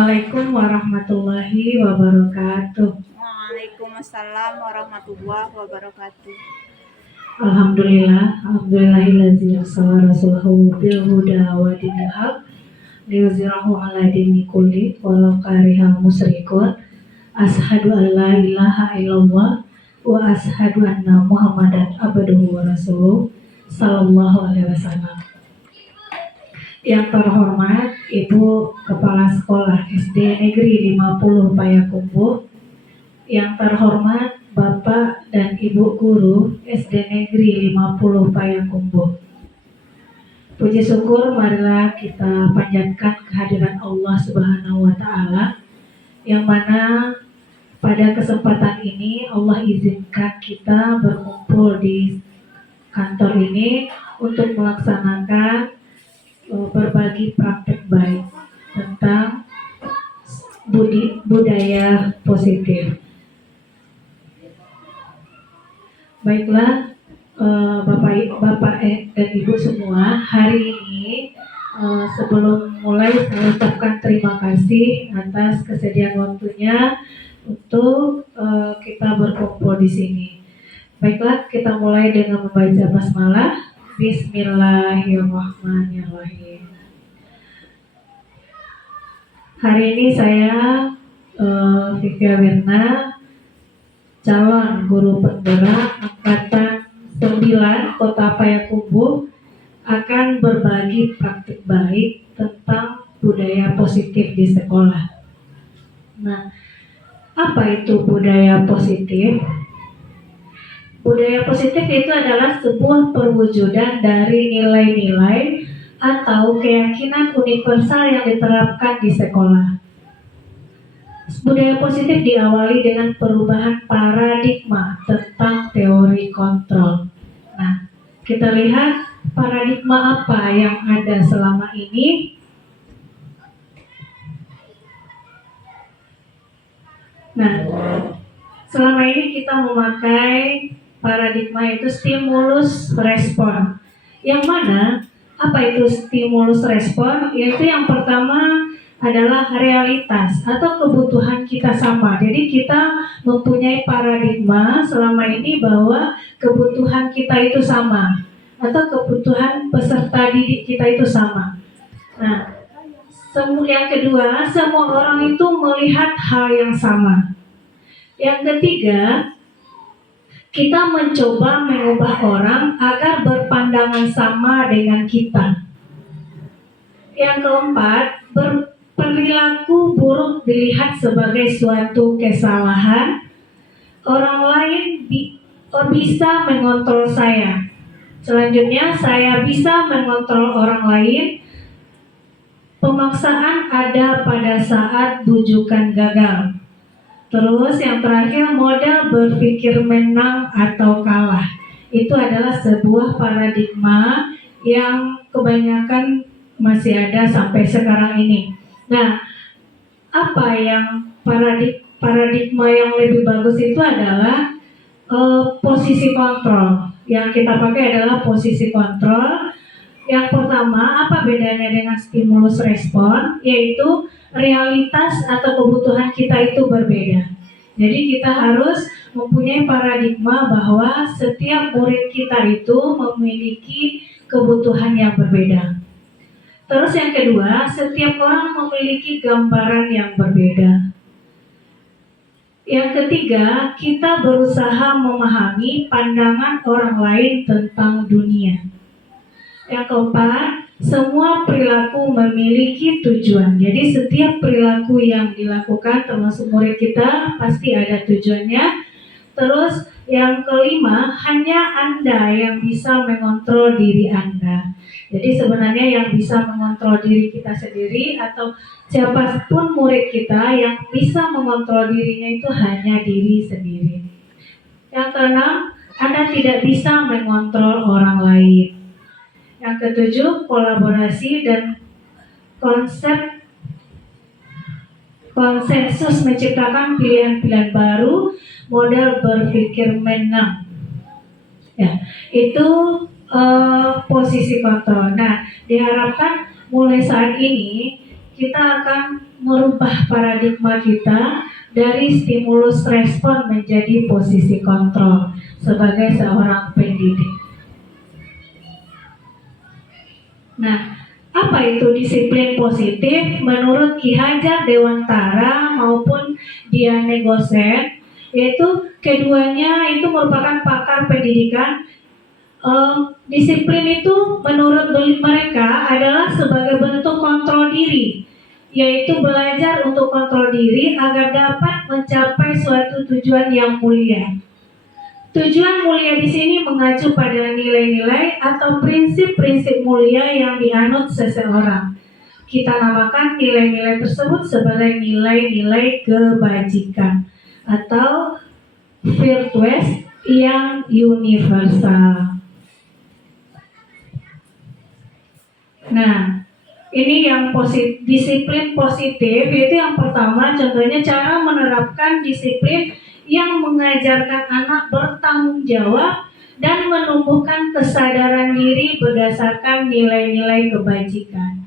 Assalamualaikum warahmatullahi wabarakatuh. Waalaikumsalam warahmatullahi wabarakatuh. Alhamdulillahillazi arsala rasulahu bil huda wa dinil haq liyuzhirahu ala dini kulli walau karihal musyrikun. Ashhadu an la ilaha illallah wa ashhadu anna Muhammadan abduhu wa rasuluh sallallahu alaihi wasallam. Yang terhormat Ibu Kepala Sekolah SD Negeri 50 Payakumbuh, yang terhormat Bapak dan Ibu Guru SD Negeri 50 Payakumbuh. Puji syukur marilah kita panjatkan kehadiran Allah Subhanahu wa Ta'ala, yang mana pada kesempatan ini Allah izinkan kita berkumpul di kantor ini untuk melaksanakan berbagi praktek baik tentang budaya positif. Baiklah, Bapak dan Ibu semua, hari ini sebelum mulai saya ucapkan terima kasih atas kesediaan waktunya untuk kita berkumpul di sini. Baiklah, kita mulai dengan membaca basmalah. Bismillahirrahmanirrahim. Hari ini saya Vivia Wirna, calon guru penggerak angkatan 9 Kota Payakumbuh, akan berbagi praktik baik tentang budaya positif di sekolah. Nah, apa itu budaya positif? Budaya positif itu adalah sebuah perwujudan dari nilai-nilai atau keyakinan universal yang diterapkan di sekolah. Budaya positif diawali dengan perubahan paradigma tentang teori kontrol. Nah, kita lihat paradigma apa yang ada selama ini. Nah, selama ini kita memakai paradigma itu stimulus respon. Yang mana apa itu stimulus respon? Yaitu yang pertama adalah realitas atau kebutuhan kita sama. Jadi kita mempunyai paradigma selama ini bahwa kebutuhan kita itu sama atau kebutuhan peserta didik kita itu sama. Nah, yang kedua, semua orang itu melihat hal yang sama. Yang ketiga, kita mencoba mengubah orang agar berpandangan sama dengan kita. Yang keempat, perilaku buruk dilihat sebagai suatu kesalahan. Orang lain bisa mengontrol saya. Selanjutnya, saya bisa mengontrol orang lain. Pemaksaan ada pada saat bujukan gagal. Terus yang terakhir, model berpikir menang atau kalah. Itu adalah sebuah paradigma yang kebanyakan masih ada sampai sekarang ini. Nah, apa yang paradigma yang lebih bagus itu adalah posisi kontrol. Yang kita pakai adalah posisi kontrol. Yang pertama, apa bedanya dengan stimulus respon? Yaitu realitas atau kebutuhan kita itu berbeda. Jadi kita harus mempunyai paradigma bahwa setiap murid kita itu memiliki kebutuhan yang berbeda. Terus yang kedua, setiap orang memiliki gambaran yang berbeda. Yang ketiga, kita berusaha memahami pandangan orang lain tentang dunia. Yang keempat, semua perilaku memiliki tujuan. Jadi setiap perilaku yang dilakukan termasuk murid kita pasti ada tujuannya. Terus yang kelima, hanya Anda yang bisa mengontrol diri Anda. Jadi sebenarnya yang bisa mengontrol diri kita sendiri atau siapapun murid kita yang bisa mengontrol dirinya itu hanya diri sendiri. Yang keenam, Anda tidak bisa mengontrol orang lain. Yang ketujuh, kolaborasi dan konsensus menciptakan pilihan-pilihan baru, model berpikir menang. Ya, itu posisi kontrol. Nah, diharapkan mulai saat ini kita akan merubah paradigma kita dari stimulus respon menjadi posisi kontrol sebagai seorang pendidik. Nah, apa itu disiplin positif? Menurut Ki Hajar Dewantara maupun Diane Gosen, yaitu keduanya itu merupakan pakar pendidikan. Disiplin itu menurut mereka adalah sebagai bentuk kontrol diri, yaitu belajar untuk kontrol diri agar dapat mencapai suatu tujuan yang mulia. Tujuan mulia di sini mengacu pada nilai-nilai atau prinsip-prinsip mulia yang dianut seseorang. Kita namakan nilai-nilai tersebut sebagai nilai-nilai kebajikan atau virtues yang universal. Nah, ini yang disiplin positif, yaitu yang pertama contohnya cara menerapkan disiplin yang mengajarkan anak bertanggung jawab dan menumbuhkan kesadaran diri berdasarkan nilai-nilai kebajikan.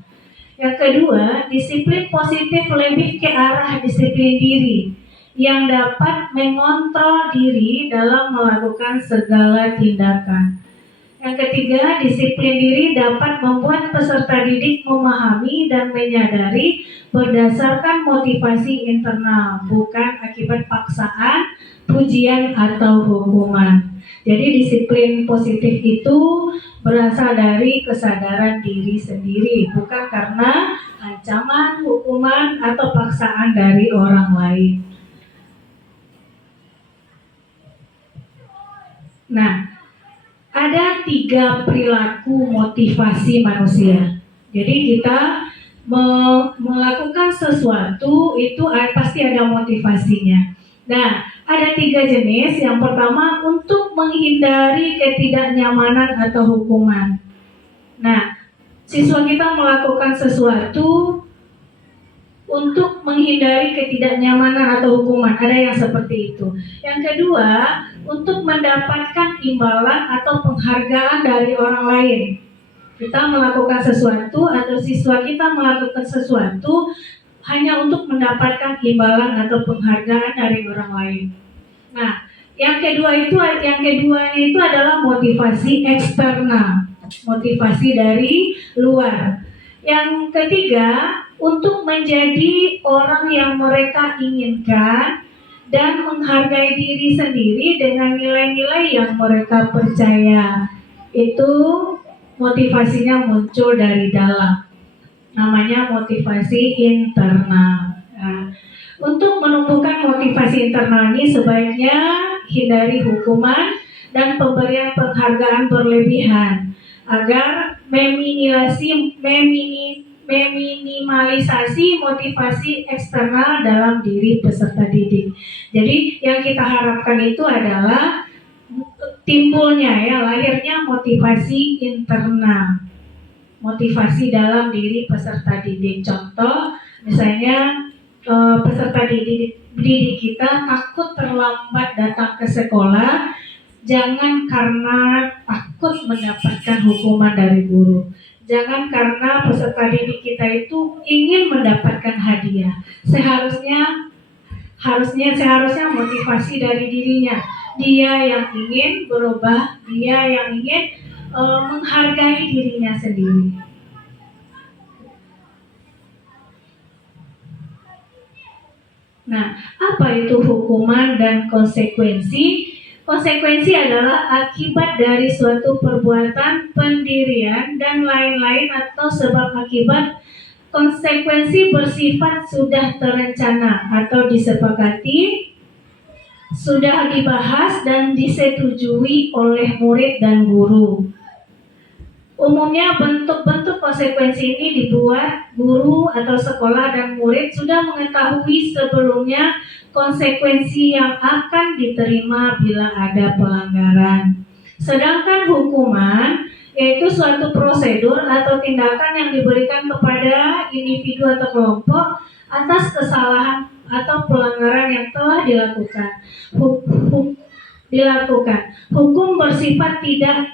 Yang kedua, disiplin positif lebih ke arah disiplin diri yang dapat mengontrol diri dalam melakukan segala tindakan. Yang ketiga, disiplin diri dapat membuat peserta didik memahami dan menyadari berdasarkan motivasi internal, bukan akibat paksaan, pujian, atau hukuman. Jadi disiplin positif itu berasal dari kesadaran diri sendiri, bukan karena ancaman, hukuman, atau paksaan dari orang lain. Nah, ada 3 perilaku motivasi manusia. Jadi kita melakukan sesuatu itu pasti ada motivasinya. Nah, ada 3 jenis. Yang pertama, untuk menghindari ketidaknyamanan atau hukuman. Nah, siswa kita melakukan sesuatu untuk menghindari ketidaknyamanan atau hukuman. Ada yang seperti itu. Yang kedua, untuk mendapatkan imbalan atau penghargaan dari orang lain. Kita melakukan sesuatu atau siswa kita melakukan sesuatu hanya untuk mendapatkan imbalan atau penghargaan dari orang lain. Nah, yang keduanya itu adalah motivasi eksternal, motivasi dari luar. Yang ketiga, untuk menjadi orang yang mereka inginkan dan menghargai diri sendiri dengan nilai-nilai yang mereka percaya. Itu motivasinya muncul dari dalam. Namanya motivasi internal. Nah, untuk menumbuhkan motivasi internal ini sebaiknya hindari hukuman dan pemberian penghargaan berlebihan agar meminimalisasi motivasi eksternal dalam diri peserta didik. Jadi yang kita harapkan itu adalah timbulnya lahirnya motivasi internal, motivasi dalam diri peserta didik. Contoh, misalnya peserta didik kita takut terlambat datang ke sekolah, jangan karena takut mendapatkan hukuman dari guru. Jangan karena peserta didik kita itu ingin mendapatkan hadiah. Seharusnya motivasi dari dirinya. Dia yang ingin berubah, dia yang ingin menghargai dirinya sendiri. Nah, apa itu hukuman dan konsekuensi? Konsekuensi adalah akibat dari suatu perbuatan, pendirian, dan lain-lain atau sebab akibat. Konsekuensi bersifat sudah terencana atau disepakati, sudah dibahas dan disetujui oleh murid dan guru. Umumnya bentuk-bentuk konsekuensi ini dibuat guru atau sekolah dan murid sudah mengetahui sebelumnya konsekuensi yang akan diterima bila ada pelanggaran. Sedangkan hukuman yaitu suatu prosedur atau tindakan yang diberikan kepada individu atau kelompok atas kesalahan atau pelanggaran yang telah dilakukan. Hukum bersifat tidak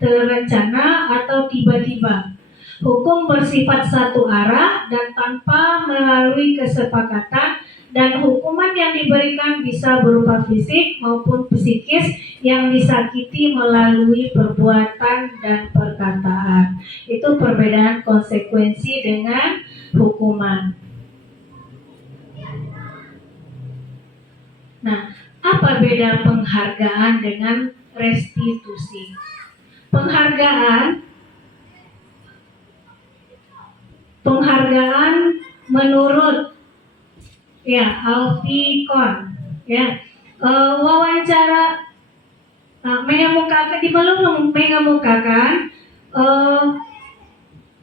terencana atau tiba-tiba. Hukum bersifat satu arah dan tanpa melalui kesepakatan, dan hukuman yang diberikan bisa berupa fisik maupun psikis yang disakiti melalui perbuatan dan perkataan. Itu perbedaan konsekuensi dengan hukuman. Nah, apa beda penghargaan dengan restitusi? Penghargaan menurut Alfie Kohn wawancara mengemukakan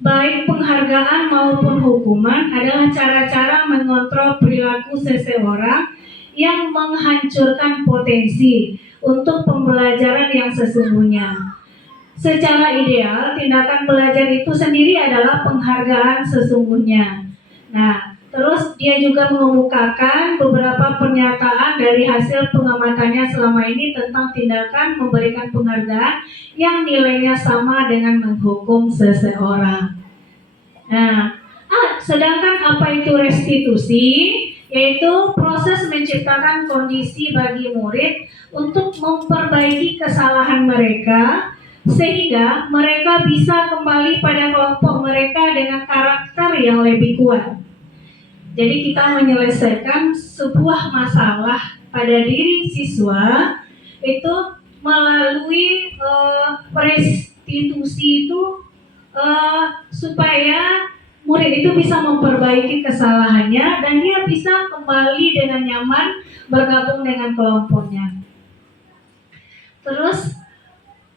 baik penghargaan maupun hukuman adalah cara-cara mengontrol perilaku seseorang yang menghancurkan potensi untuk pembelajaran yang sesungguhnya. Secara ideal, tindakan belajar itu sendiri adalah penghargaan sesungguhnya. Nah, terus dia juga mengemukakan beberapa pernyataan dari hasil pengamatannya selama ini tentang tindakan memberikan penghargaan yang nilainya sama dengan menghukum seseorang. Nah, sedangkan apa itu restitusi? Yaitu proses menciptakan kondisi bagi murid untuk memperbaiki kesalahan mereka sehingga mereka bisa kembali pada kelompok mereka dengan karakter yang lebih kuat. Jadi kita menyelesaikan sebuah masalah pada diri siswa itu melalui restitusi itu supaya murid itu bisa memperbaiki kesalahannya dan dia bisa kembali dengan nyaman bergabung dengan kelompoknya. Terus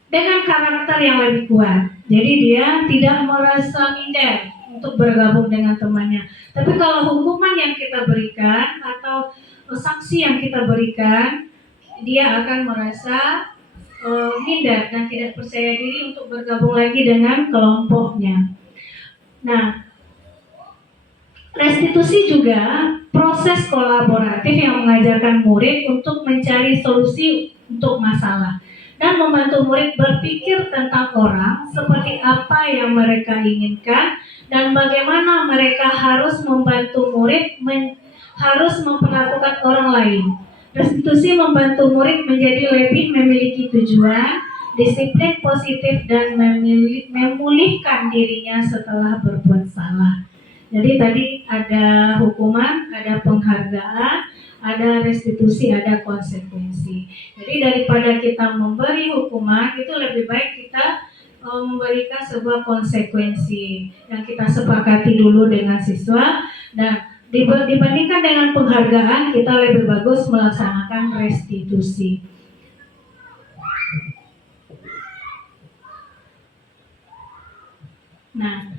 dengan karakter yang lebih kuat, jadi dia tidak merasa minder untuk bergabung dengan temannya. Tapi kalau hukuman yang kita berikan atau sanksi yang kita berikan, dia akan merasa minder dan tidak percaya diri untuk bergabung lagi dengan kelompoknya. Nah, restitusi juga proses kolaboratif yang mengajarkan murid untuk mencari solusi untuk masalah dan membantu murid berpikir tentang orang seperti apa yang mereka inginkan dan bagaimana mereka harus membantu murid harus memperlakukan orang lain. Restitusi membantu murid menjadi lebih memiliki tujuan, disiplin positif dan memulihkan dirinya setelah berbuat salah. Jadi tadi ada hukuman, ada penghargaan, ada restitusi, ada konsekuensi. Jadi daripada kita memberi hukuman, itu lebih baik kita memberikan sebuah konsekuensi yang kita sepakati dulu dengan siswa. Dan dibandingkan dengan penghargaan, kita lebih bagus melaksanakan restitusi. Nah,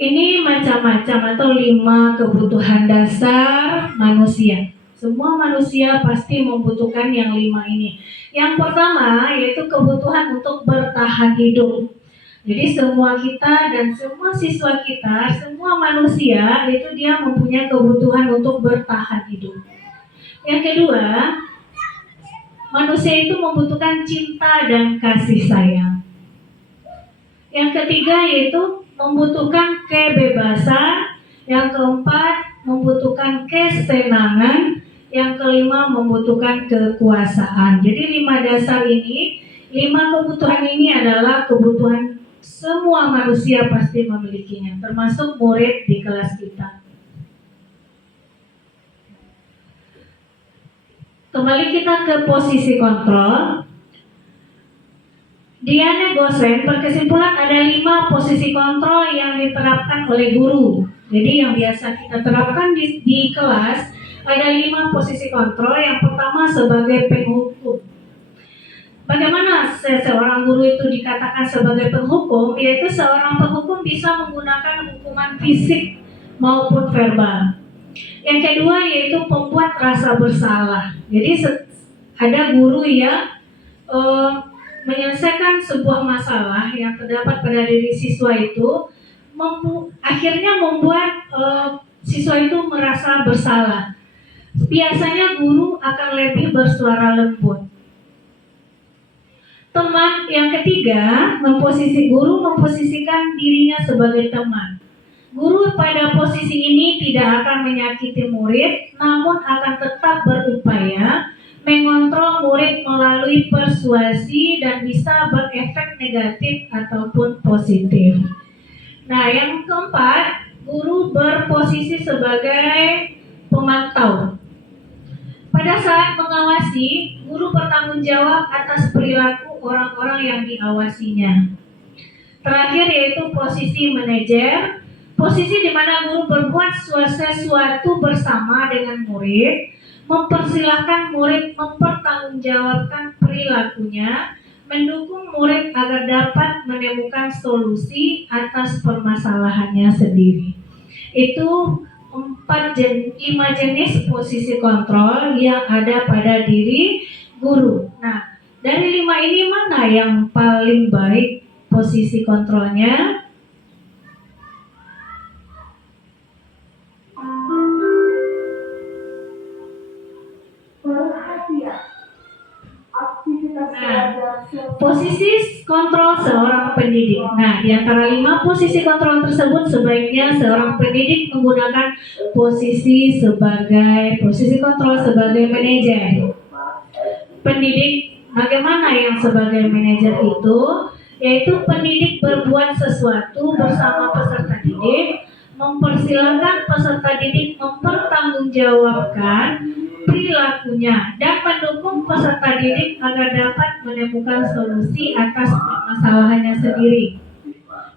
ini macam-macam atau 5 kebutuhan dasar manusia. Semua manusia pasti membutuhkan yang 5 ini. Yang pertama yaitu kebutuhan untuk bertahan hidup. Jadi semua kita dan semua siswa kita, semua manusia itu dia mempunyai kebutuhan untuk bertahan hidup. Yang kedua, manusia itu membutuhkan cinta dan kasih sayang. Yang ketiga yaitu membutuhkan kebebasan. Yang keempat, membutuhkan kesenangan. Yang kelima, membutuhkan kekuasaan. Jadi 5 dasar ini, 5 kebutuhan ini adalah kebutuhan semua manusia pasti memilikinya, termasuk murid di kelas kita. Kembali kita ke posisi kontrol. Diane Gosen berkesimpulan ada 5 posisi kontrol yang diterapkan oleh guru. Jadi yang biasa kita terapkan di kelas ada 5 posisi kontrol. Yang pertama sebagai penghukum. Bagaimana seorang guru itu dikatakan sebagai penghukum? Yaitu seorang penghukum bisa menggunakan hukuman fisik maupun verbal. Yang kedua yaitu pembuat rasa bersalah. Jadi ada guru yang menyelesaikan sebuah masalah yang terdapat pada diri siswa itu, akhirnya membuat siswa itu merasa bersalah. Biasanya guru akan lebih bersuara lembut. Teman yang ketiga, guru memposisikan dirinya sebagai teman. Guru pada posisi ini tidak akan menyakiti murid, namun akan tetap berupaya mengontrol murid melalui persuasi dan bisa berefek negatif ataupun positif. Nah, yang keempat, guru berposisi sebagai pemantau. Pada saat mengawasi, guru bertanggung jawab atas perilaku orang-orang yang diawasinya. Terakhir yaitu posisi manajer, posisi di mana guru berbuat sesuatu bersama dengan murid, mempersilahkan murid mempertanggungjawabkan perilakunya, mendukung murid agar dapat menemukan solusi atas permasalahannya sendiri. Itu 5 jenis posisi kontrol yang ada pada diri guru. Nah, dari 5 ini mana yang paling baik posisi kontrolnya? Posisi kontrol seorang pendidik. Nah, di antara 5 posisi kontrol tersebut sebaiknya seorang pendidik menggunakan posisi kontrol sebagai manajer. Pendidik bagaimana yang sebagai manajer itu? Yaitu pendidik berbuat sesuatu bersama peserta didik, mempersilahkan peserta didik mempertanggungjawabkan perilakunya dan mendukung peserta didik agar dapat menemukan solusi atas permasalahannya sendiri.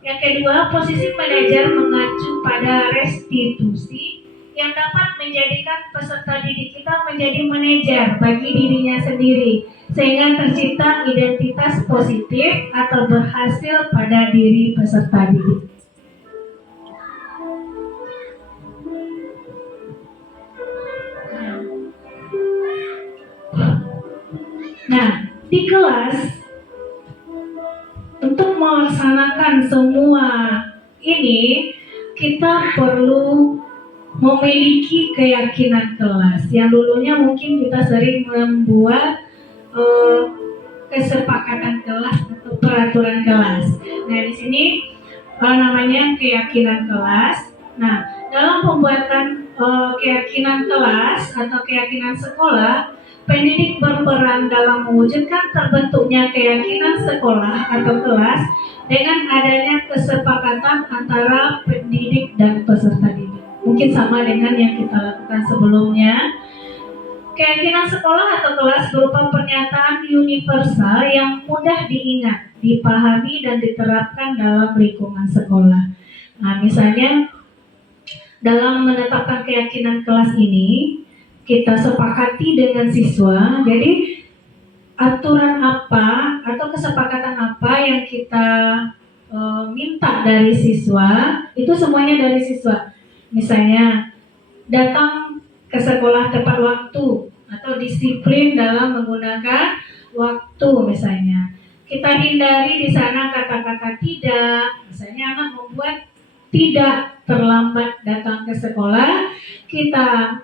Yang kedua, posisi manajer mengacu pada restitusi yang dapat menjadikan peserta didik kita menjadi manajer bagi dirinya sendiri, sehingga tercipta identitas positif atau berhasil pada diri peserta didik. Nah, di kelas untuk melaksanakan semua ini kita perlu memiliki keyakinan kelas. Yang dulunya mungkin kita sering membuat kesepakatan kelas atau peraturan kelas. Nah, di sini namanya keyakinan kelas. Nah, dalam pembuatan keyakinan kelas atau keyakinan sekolah, pendidik berperan dalam mewujudkan terbentuknya keyakinan sekolah atau kelas dengan adanya kesepakatan antara pendidik dan peserta didik. Mungkin sama dengan yang kita lakukan sebelumnya. Keyakinan sekolah atau kelas berupa pernyataan universal yang mudah diingat, dipahami, dan diterapkan dalam lingkungan sekolah. Nah, misalnya dalam menetapkan keyakinan kelas ini, kita sepakati dengan siswa, jadi aturan apa atau kesepakatan apa yang kita minta dari siswa, itu semuanya dari siswa. Misalnya, datang ke sekolah tepat waktu atau disiplin dalam menggunakan waktu misalnya. Kita hindari di sana kata-kata tidak, misalnya anak membuat tidak terlambat datang ke sekolah, kita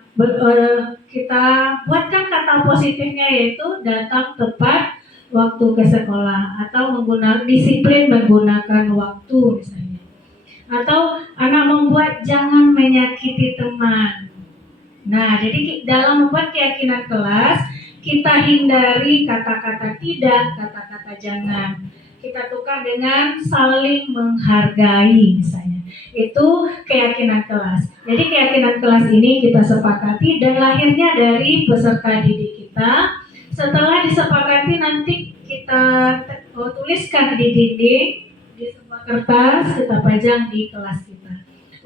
buatkan kata positifnya yaitu datang tepat waktu ke sekolah atau disiplin menggunakan waktu misalnya. Atau anak membuat jangan menyakiti teman. Nah, jadi dalam membuat keyakinan kelas, kita hindari kata-kata tidak, kata-kata jangan. Kita tukar dengan saling menghargai misalnya. Itu keyakinan kelas. Jadi keyakinan kelas ini kita sepakati dan lahirnya dari peserta didik kita. Setelah disepakati nanti kita tuliskan di dinding, di sebuah kertas, kita pajang di kelas kita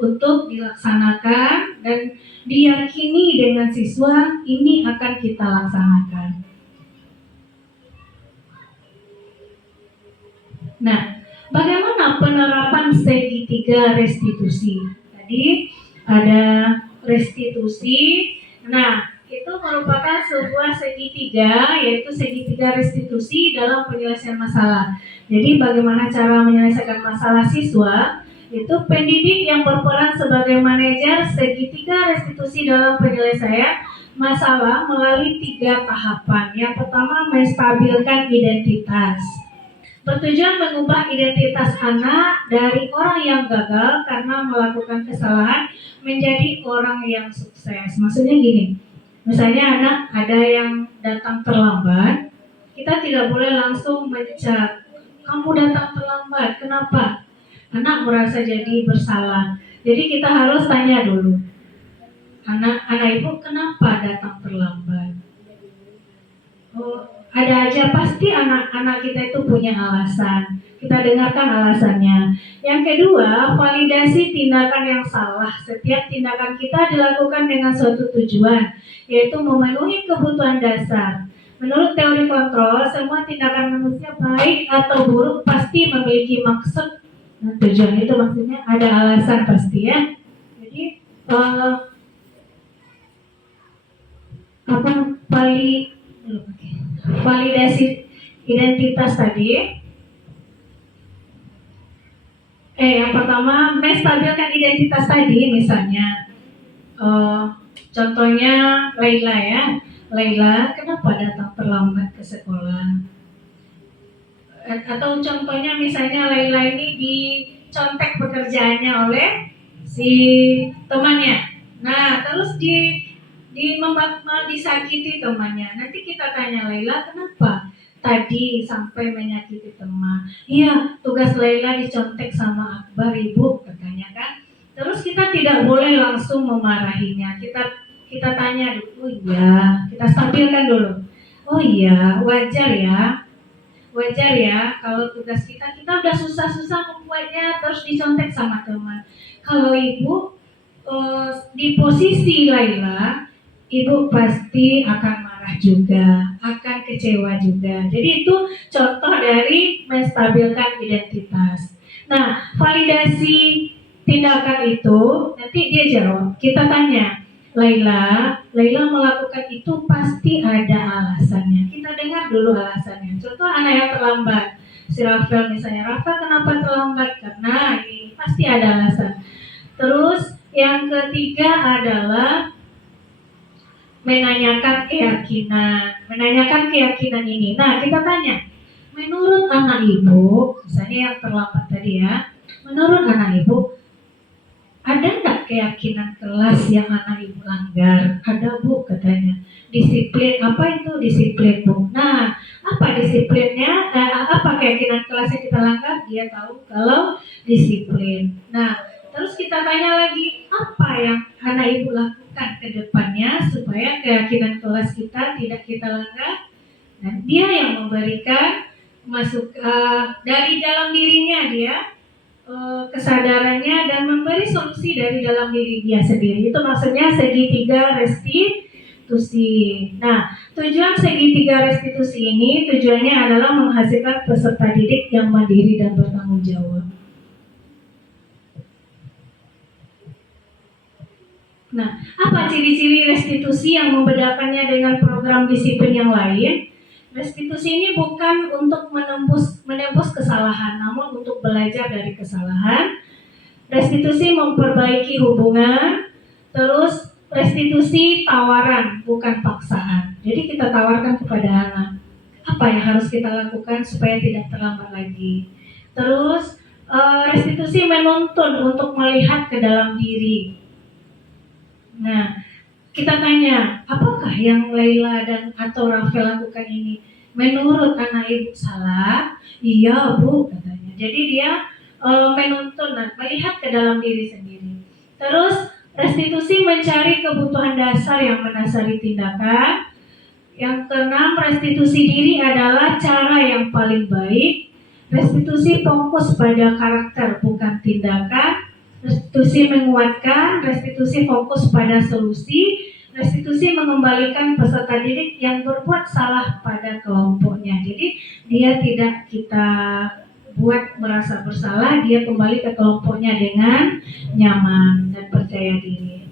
untuk dilaksanakan dan diyakini dengan siswa ini akan kita laksanakan. Nah, bagaimana penerapan segitiga restitusi? Tadi ada restitusi. Nah, itu merupakan sebuah segitiga, yaitu segitiga restitusi dalam penyelesaian masalah. Jadi bagaimana cara menyelesaikan masalah siswa? Itu pendidik yang berperan sebagai manajer segitiga restitusi dalam penyelesaian masalah melalui 3 tahapan. Yang pertama, menstabilkan identitas. Bertujuan mengubah identitas anak dari orang yang gagal karena melakukan kesalahan menjadi orang yang sukses. Maksudnya gini, misalnya anak ada yang datang terlambat, kita tidak boleh langsung mencat, kamu datang terlambat, kenapa? Anak merasa jadi bersalah. Jadi kita harus tanya dulu, anak ibu kenapa datang terlambat? Oh, ada aja pasti anak-anak kita itu punya alasan. Kita dengarkan alasannya. Yang kedua, validasi tindakan yang salah. Setiap tindakan kita dilakukan dengan suatu tujuan, yaitu memenuhi kebutuhan dasar. Menurut teori kontrol, semua tindakan manusia baik atau buruk pasti memiliki maksud dan tujuan. Itu maksudnya ada alasan pasti ya. Jadi validasi identitas tadi. Yang pertama, menstabilkan identitas tadi, misalnya contohnya Laila ya. Laila kenapa datang terlambat ke sekolah? Atau contohnya misalnya Laila ini dicontek pekerjaannya oleh si temannya. Nah, terus disakiti temannya. Nanti kita tanya Laila, kenapa tadi sampai menyakiti teman? Iya, tugas Laila dicontek sama Akbar, ibu, katanya kan. Terus kita tidak boleh langsung memarahinya. Kita tanya dulu, oh iya, kita stabilkan dulu. Oh iya, wajar ya kalau tugas kita udah susah-susah membuatnya terus dicontek sama teman. Kalau ibu di posisi Laila, ibu pasti akan marah juga, akan kecewa juga. Jadi itu contoh dari menstabilkan identitas. Nah, validasi tindakan itu nanti dia jawab. Kita tanya, Laila melakukan itu pasti ada alasannya. Kita dengar dulu alasannya. Contoh anak yang terlambat, si Rafael misalnya, Rafael kenapa terlambat? Karena ini pasti ada alasan. Terus yang ketiga adalah menanyakan keyakinan ini. Nah, kita tanya, menurut anak ibu, misalnya yang terlambat tadi ya, menurut anak ibu, ada enggak keyakinan kelas yang anak ibu langgar? Ada bu, katanya. Disiplin, apa itu disiplin bu? Nah, apa disiplinnya? Apa keyakinan kelas yang kita langgar? Dia tahu kalau disiplin. Nah, terus kita tanya lagi, apa yang anak ibu lakukan ke depannya supaya keyakinan kelas kita tidak kita langgar? Dan dia yang memberikan dari dalam dirinya dia kesadarannya dan memberi solusi dari dalam diri dia sendiri. Itu maksudnya segitiga restitusi. Nah, tujuan segitiga restitusi ini tujuannya adalah menghasilkan peserta didik yang mandiri dan bertanggung jawab. Nah, apa ciri-ciri restitusi yang membedakannya dengan program disiplin yang lain? Restitusi ini bukan untuk menembus kesalahan, namun untuk belajar dari kesalahan. Restitusi memperbaiki hubungan. Terus restitusi tawaran, bukan paksaan. Jadi kita tawarkan kepada anak, apa yang harus kita lakukan supaya tidak terlambat lagi. Terus restitusi menuntun untuk melihat ke dalam diri. Nah, kita tanya, apakah yang Laila atau Rafael lakukan ini menurut anak ibu salah? Iya bu, katanya. Jadi dia menuntun, melihat ke dalam diri sendiri. Terus restitusi mencari kebutuhan dasar yang mendasari tindakan. Yang keenam, restitusi diri adalah cara yang paling baik. Restitusi fokus pada karakter bukan tindakan. Restitusi menguatkan, restitusi fokus pada solusi, restitusi mengembalikan peserta didik yang berbuat salah pada kelompoknya. Jadi dia tidak kita buat merasa bersalah, dia kembali ke kelompoknya dengan nyaman dan percaya diri.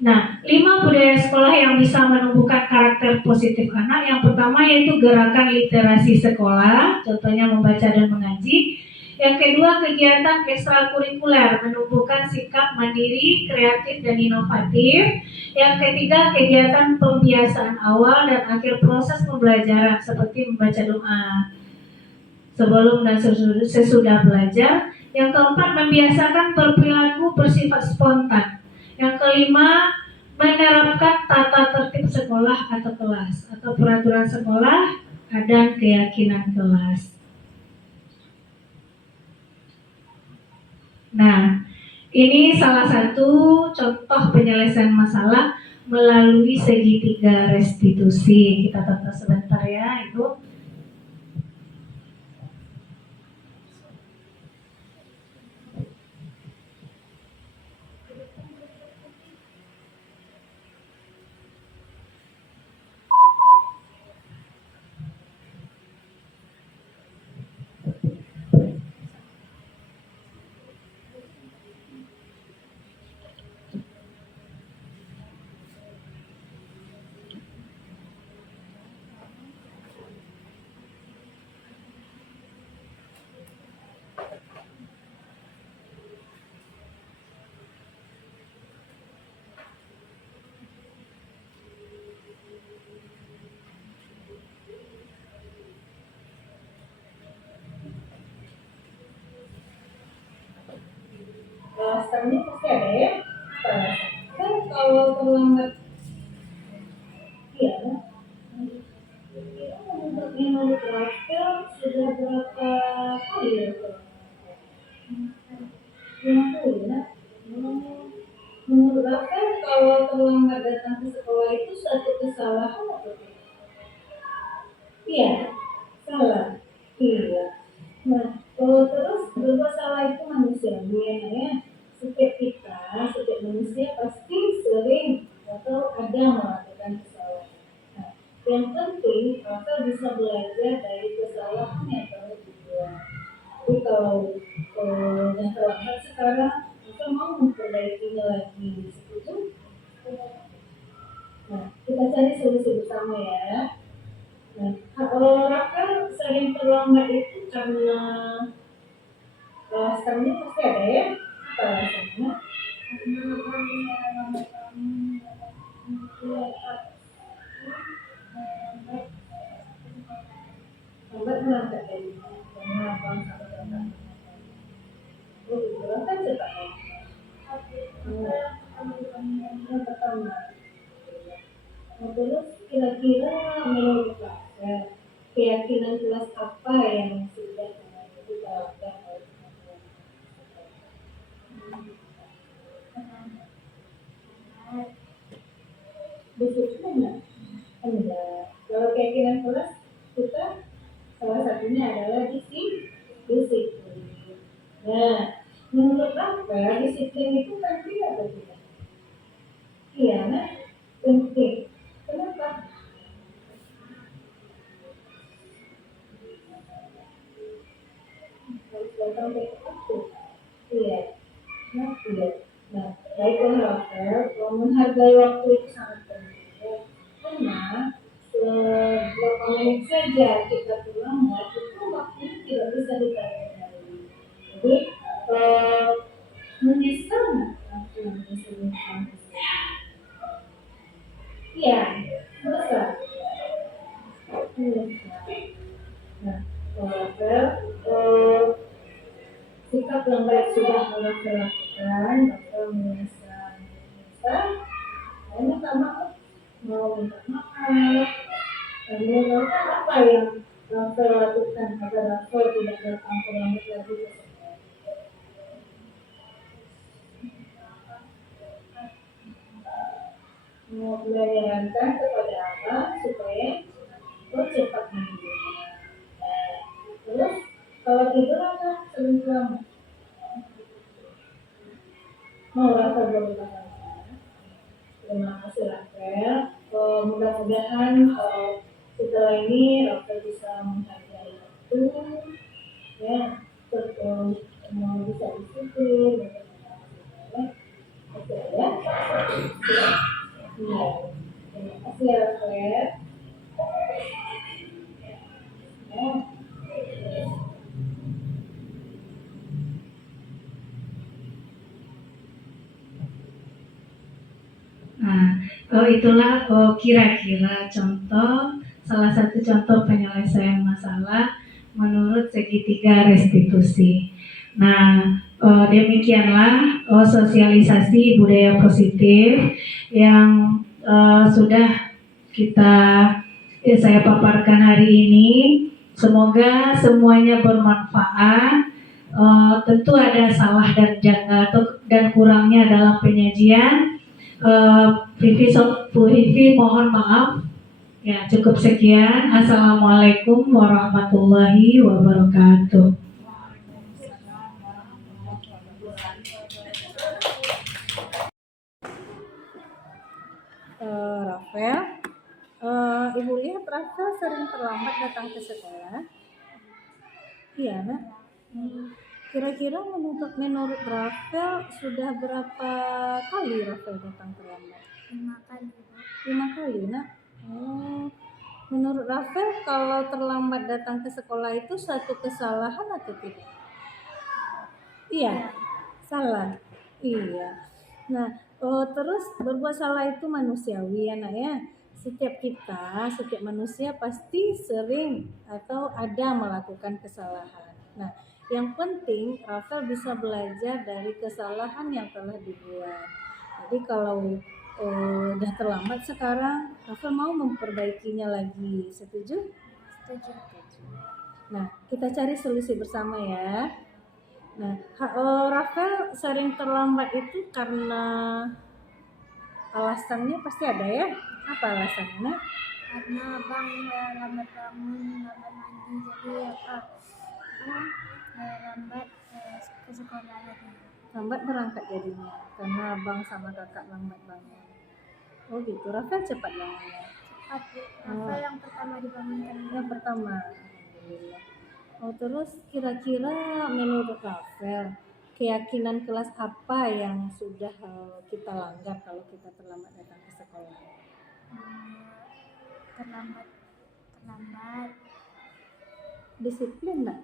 Nah, 5 budaya sekolah yang bisa menumbuhkan karakter positif anak. Yang pertama yaitu gerakan literasi sekolah, contohnya membaca dan mengaji. Yang kedua, kegiatan ekstrakurikuler menumbuhkan sikap mandiri, kreatif, dan inovatif. Yang ketiga, kegiatan pembiasaan awal dan akhir proses pembelajaran seperti membaca doa sebelum dan sesudah belajar. Yang keempat, membiasakan berperilaku bersifat spontan. Yang kelima, menerapkan tata tertib sekolah atau kelas atau peraturan sekolah dan keyakinan kelas. Nah, ini salah satu contoh penyelesaian masalah melalui segitiga restitusi. Kita tonton sebentar ya, Ibu. Alasannya pasti ada ya. Kan kalau terlambat, iya, untuk yang terakhir sudah berapa kali ya? 50 ya. Menurut Rafael, kalau terlambat datang ke sekolah itu suatu kesalahan atau tidak? Iya, salah. Iya. Nah, kalau terus berbuat salah itu manusiawi ya. Setiap manusia pasti sering atau ada melakukan kesalahan. Nah, yang penting Rafael bisa belajar dari kesalahan yang telah dibuat. Tapi kalau yang terlambat sekarang, kita mau memperbaikinya lagi. Setuju? Nah, kita cari solusi bersama ya. Nah, kalau Rafael sering terlambat itu karena alasannya pasti ada ya. Apa alasannya? Lambat melangkah dari karena bangsa berangkat. Berangkat cepat ya. Yang pertama. Nah, terus kira-kira menurut Rafael, keyakinan kelas apa yang sudah diterapkan oleh teman-teman? Disiplin enggak. Kalau keyakinan kelas kita salah satunya adalah disiplin. Nah, menurut Rafael disiplin itu penting atau tidak? Iya, nah, penting. Kenapa? Harus datang ke aku. Iya. Nah, iya. Nah, baiklah Rafael, menghargai waktu itu sangat penting. Karena berapa menit saja kita terlambat, itu waktunya tidak bisa ditarik kembali. Jadi, menyesal nggak waktu yang disebutkan? Iya, merasa. Nah, Rafael, sikap yang baik sudah Rafael lakukan, Rafael menyesal. Saya minta maaf, mau minta maaf. Menurut apa yang Rafael lakukan agar Rafael tidak datang terlambat lagi ke sekolah? Mau menyarankan kepada apa supaya cepat mandi. Terus kalau tidur apa sering terlambat? Mau Rafael berubah. Terima kasih Rafael. Mudah-mudahan setelah ini Rafael bisa menghargai waktu, ya, terus bisa disiplin, oke ya. Iya. Terima kasih ya Rafael. Ya. Itulah kira-kira salah satu contoh penyelesaian masalah menurut segitiga restitusi. Nah, demikianlah sosialisasi budaya positif yang sudah saya paparkan hari ini. Semoga semuanya bermanfaat. Tentu ada salah dan kurangnya dalam penyajian. Bu Hifi mohon maaf. Ya, cukup sekian. Assalamualaikum warahmatullahi wabarakatuh. Rafael, Ibu lihat Rafael sering terlambat datang ke sekolah. Iya, nak. Kira-kira menurut Rafael sudah berapa kali Rafael datang terlambat? 5 kali. 5 kali, nak. Menurut Rafael kalau terlambat datang ke sekolah itu suatu kesalahan atau tidak? Iya, salah. Iya. Nah, terus berbuat salah itu manusiawi ya nak ya. Setiap manusia pasti sering atau ada melakukan kesalahan. Nah, yang penting Rafael bisa belajar dari kesalahan yang telah dibuat. Jadi kalau udah terlambat sekarang, Rafael mau memperbaikinya lagi. Setuju? Setuju. Nah, kita cari solusi bersama ya. Nah, Rafael sering terlambat itu karena alasannya pasti ada ya. Apa alasannya? Karena abang lambat bangun, lambat mandi, jadi lambat ke sekolah lagi. Lambat berangkat jadinya karena abang sama kakak lambat bangun. Oh gitu, Rafael cepat bangunnya. Cepat, Rafael yang pertama dibangunkan. Yang pertama, alhamdulillah. Terus kira-kira menurut Rafael, keyakinan kelas apa yang sudah kita langgar kalau kita terlambat datang ke sekolah? Terlambat. Disiplin enggak?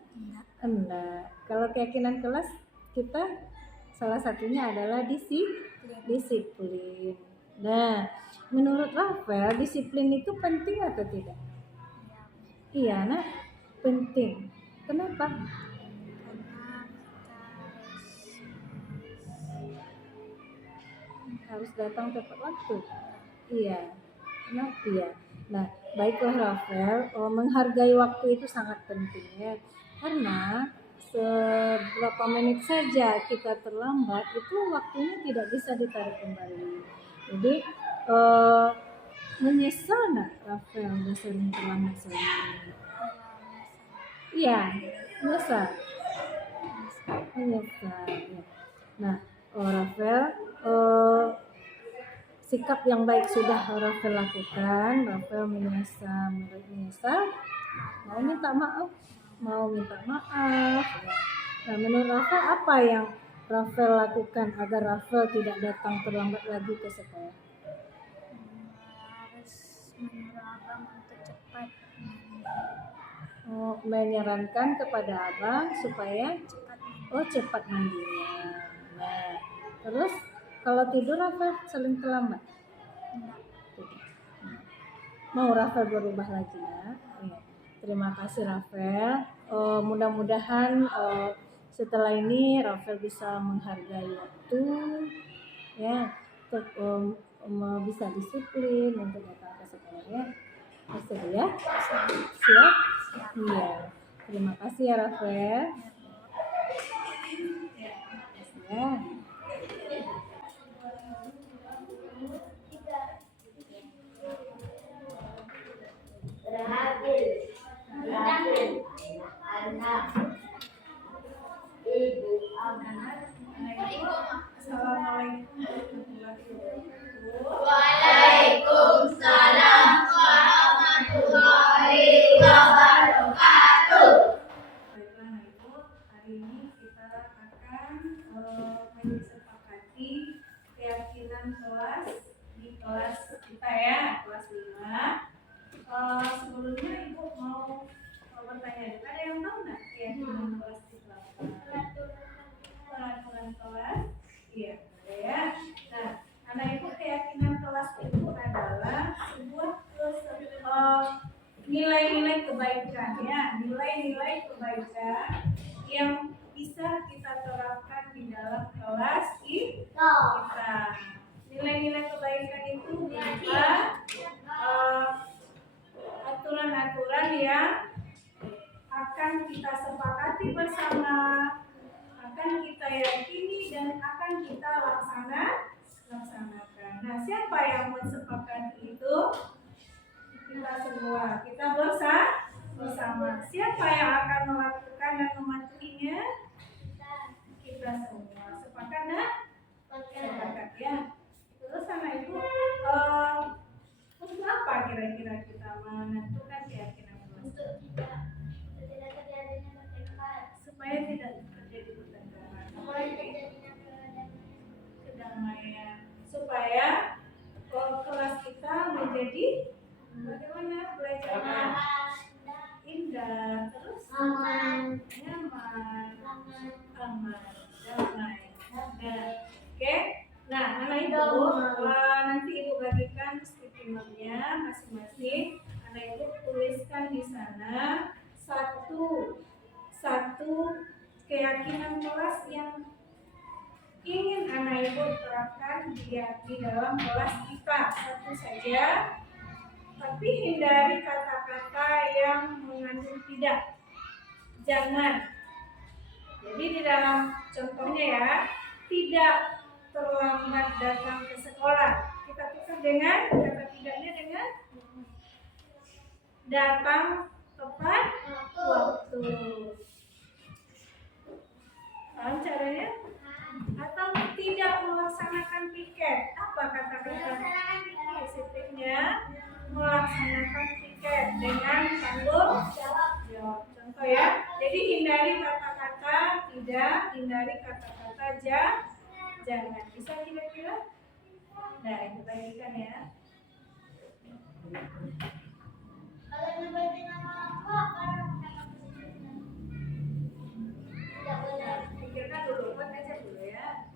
Enggak. Kalau keyakinan kelas kita salah satunya adalah disiplin. Nah, menurut Rafael disiplin itu penting atau tidak? Iya, nak, penting. Kenapa? Karena kita Harus datang tepat waktu. Iya. Kenapa? Iya. Nah, baiklah Rafael, menghargai waktu itu sangat penting ya. Karena seberapa menit saja kita terlambat itu waktunya tidak bisa ditarik kembali. Jadi menyesal nggak Rafael udah sering terlambat selama ini? Iya, menyesal. Ya. Nah, Rafael, sikap yang baik sudah Rafael lakukan. Rafael menyesal, mau minta maaf. Nah, menurut Rafael apa yang Rafael lakukan agar Rafael tidak datang terlambat lagi ke sekolah? harus menyuruh abang untuk cepat Menyarankan kepada abang supaya cepat mandinya. Nah, terus kalau tidur Rafael sering terlambat? Mau Rafael berubah lagi ya? Ya. Terima kasih Rafael. Mudah-mudahan setelah ini Rafael bisa menghargai waktu, ya, untuk bisa disiplin untuk datang ke sekolah ya. Bisa ya? Siap? Iya. Terima kasih ya Rafael. Ya. Waalaikumsalam warahmatullahi wabarakatuh. Baiklah Ibu, hari ini kita akan menyepakati keyakinan kelas di kelas kita ya, kelas 5. Sebelumnya Ibu mau bertanya, ada yang tahu nggak keyakinan kelas di kelas? Peraturan kelas? Iya, ada ya. kebaikan yang bisa kita terapkan di dalam kelas kita. Nilai-nilai kebaikan itu berupa aturan-aturan yang akan kita sepakati bersama, akan kita yakini dan akan kita laksanakan. Nah, siapa yang mensepakati itu? Kita semua. Kita bersama. Siapa yang akan melakukan dan mematuhinya? Kita semua. Sepakat nah? Sepakat ya. Terus sama Ibu, untuk apa kira-kira kita menentukan keyakinan Untuk tidak terjadinya pertengkaran. supaya tidak terjadi pertengkaran? Supaya terjadinya Kedamaian. Supaya kelas kita menjadi bagaimana belajarnya? Indah, terus aman. nyaman, damai. Oke. Nah, anak itu nanti Ibu bagikan sticky note-nya masing-masing. Anak Ibu tuliskan di sana satu keyakinan kelas yang ingin anak Ibu terapkan di dalam kelas kita. Satu saja. Tapi hindari kata-kata yang mengandung tidak. Jangan. Jadi di dalam contohnya ya, tidak terlambat datang ke sekolah. Kita tukar dengan kata tidaknya dengan datang tepat waktu. Paham caranya? Atau tidak melaksanakan piket. Apa kata-kata positifnya? Melaksanakan piket dengan tanggung jawab. Contoh ya. Jadi hindari kata-kata tidak, hindari kata-kata jangan. Bisa kira-kira? Nah, itu bagikan ya. Kalau nyebutin nama apa? Tidak benar. Pikirkan dulu, buat aja dulu ya.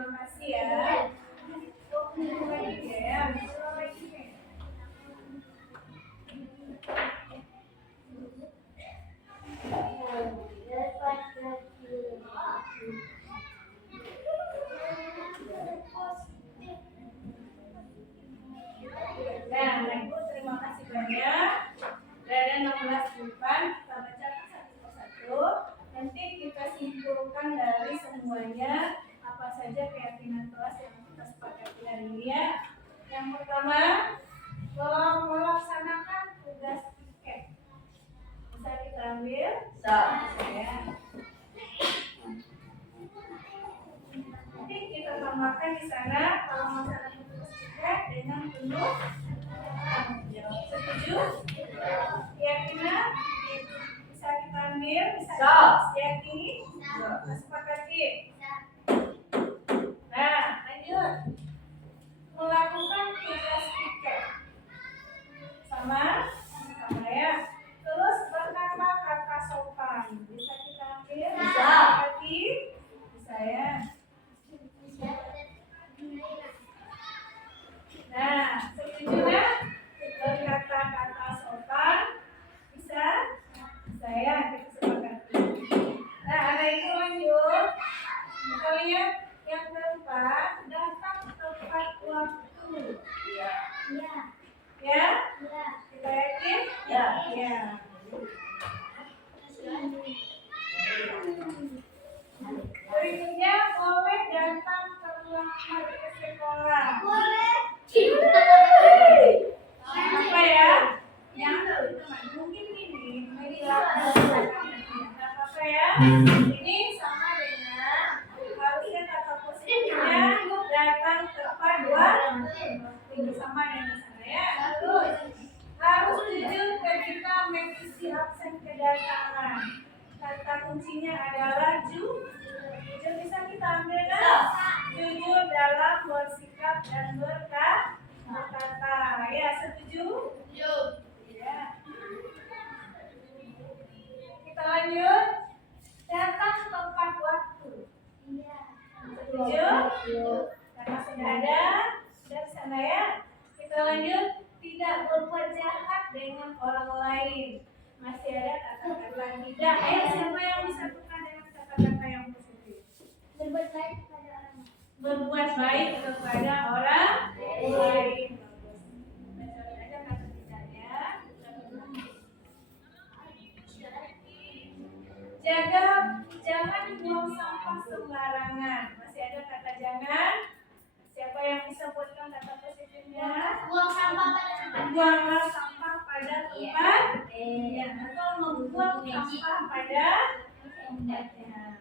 terima kasih ya. Lagi ya. Nah, Ibu terima kasih banyak. Ada 16 bukan, kita bacakan satu persatu. Nanti kita simpulkan dari semuanya apa saja keyakinan kelas yang kita sepakati hari ini ya. Yang pertama, melaksanakan tugas tiket. Bisa kita ambil? Ya. Nanti kita tambahkan di sana kalau melaksanakan tugas tiket dengan penuh tanggung jawab. Setuju? Keyakinan bisa kita ambil, bisa diyakini, sepakati. Nah, lanjut. Melakukan tugas tiket sama ya. Terus berkata-kata sopan bisa kita ambil, sepakati, bisa ya. Nah, setuju ya? Berkata-kata sopan bisa ya, kita sepakati. Nah, ada itu lanjut. Kita lihat yang keempat, datang tepat waktu. Ya. Kita yakin? Ya. Berikutnya boleh datang terlambat ke sekolah. Apa ya? Yang mungkin ini apa ya? Ini sama dengan harusnya kata positifnya datang tepat waktu. Ini sama dengan sana ya. Terus harus jujur ketika mengisi absen kedatangan. Kata kuncinya adalah jujur. Bisa kita ambil kan? Jujur dalam bersikap dan berkata. Ya, setuju? Ya. Kita lanjut. Datang tepat waktu. Setuju? Karena sudah ada dari sana ya. Kita lanjut. Tidak berbuat jahat dengan orang lain. Masih ada kata-kata tidak. Siapa yang bisa tukar dengan kata-kata yang positif? Berbuat baik kepada orang lain. Berbuat baik kepada orang lain. Baca aja kata tidaknya. Jangan buang sampah sembarangan. Masih ada kata jangan. Siapa yang bisa buatkan kata positifnya? Buanglah sampah pada tempat. Ya, atau membuang sampah pada tempatnya.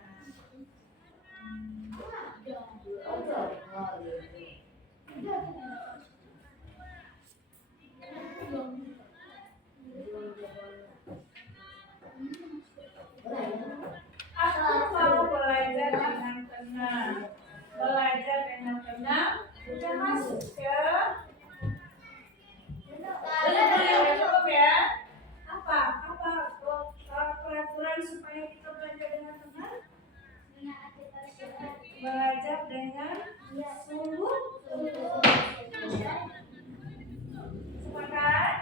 Aku mau belajar dengan tenang. Belajar dengan tenang. Sudah masuk ke cukup ya. Apa peraturan supaya kita belajar dengan tenang? Belajar dengan sungguh. Sepakat?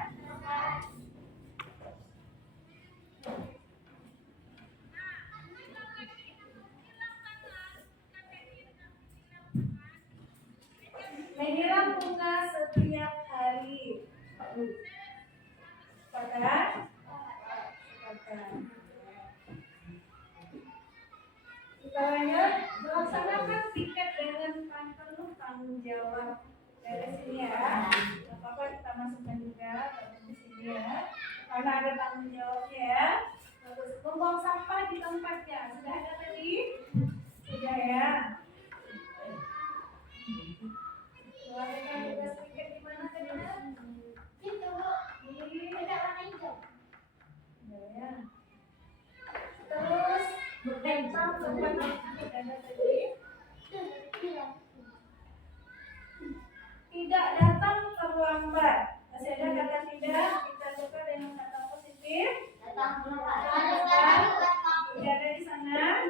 Menyiram bunga setiap hari. Sepakat? Kita lanjut. Melaksanakan tiket dengan penuh tanggung jawab. Dari sini ya. Apa-apa kita masukkan juga di sini ya. Karena ada tanggung jawabnya ya. Terus membuang sampah di tempatnya. Sudah ada tadi? Sudah ya. Melakukan tugas tiket di mana tadi? Itu Bu. Di warna hijau. Ya. Terus datang tepat waktu ada tadi. Tidak datang terlambat. Masih ada kata tidak, kita tukar dengan kata positif. Tidak ada di sana.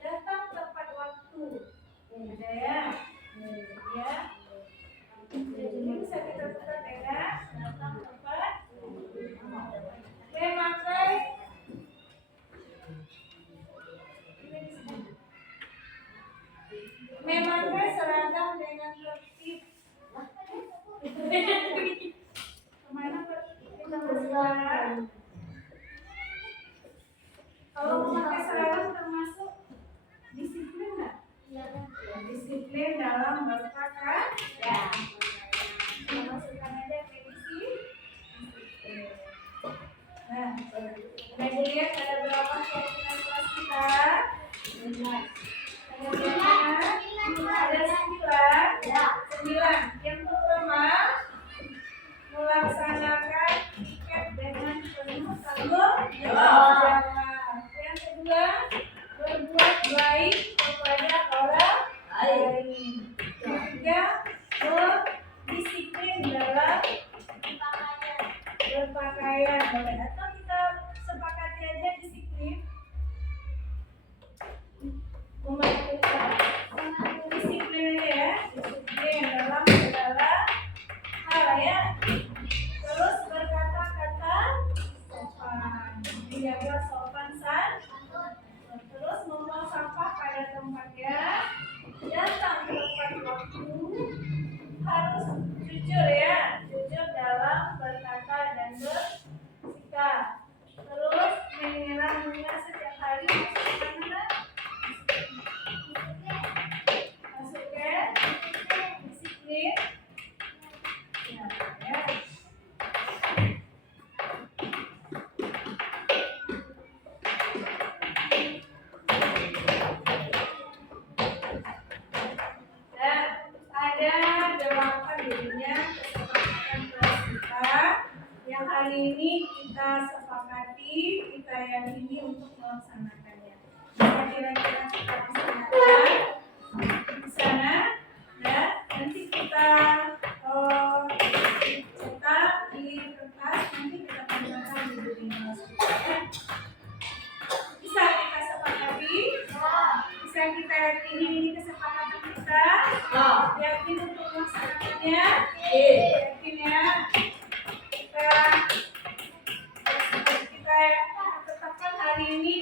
Datang tepat waktu. Memangnya seragam dengan tertib. Kemana kita bersekolah? Kalau memakai seragam termasuk disiplin nggak? Ya, disiplin dalam berpakaian. Ya. Masukkan aja ke disiplin. Nah, kita lihat ada berapa keyakinan kelas kita? Ada 9. Yang pertama, melaksanakan tiket dengan penuh tanggung jawab. Yang kedua, berbuat baik kepada orang lain. Yang ketiga, berdisiplin dalam berpakaian. Boleh atau kita sepakati aja disiplin. Memakai disiplin aja ya, disiplin dalam segala hal ya. Terus berkata-kata sopan, menjaga sopan santun. Terus membuang sampah pada tempatnya, datang tepat waktu, harus jujur ya, jujur dalam berkata dan bersikap. Terus menyiram bunga setiap hari. Masuk ya, disiplin. Ya, ya. Dan ada 8 jadinya kesepakatan kelas kita yang hari ini kita sepakati, kita yakini untuk melaksanakannya. Bisa kira-kira kita laksanakan di sana, dan nanti kita cetak di kertas, nanti kita panjangkan di dinding kelas kita ya. Bisa kita sepakati? Bisa kita yakini ini kesepakatan kita? Yakin untuk melaksanakannya? Yakin ya? Kita tetapkan hari ini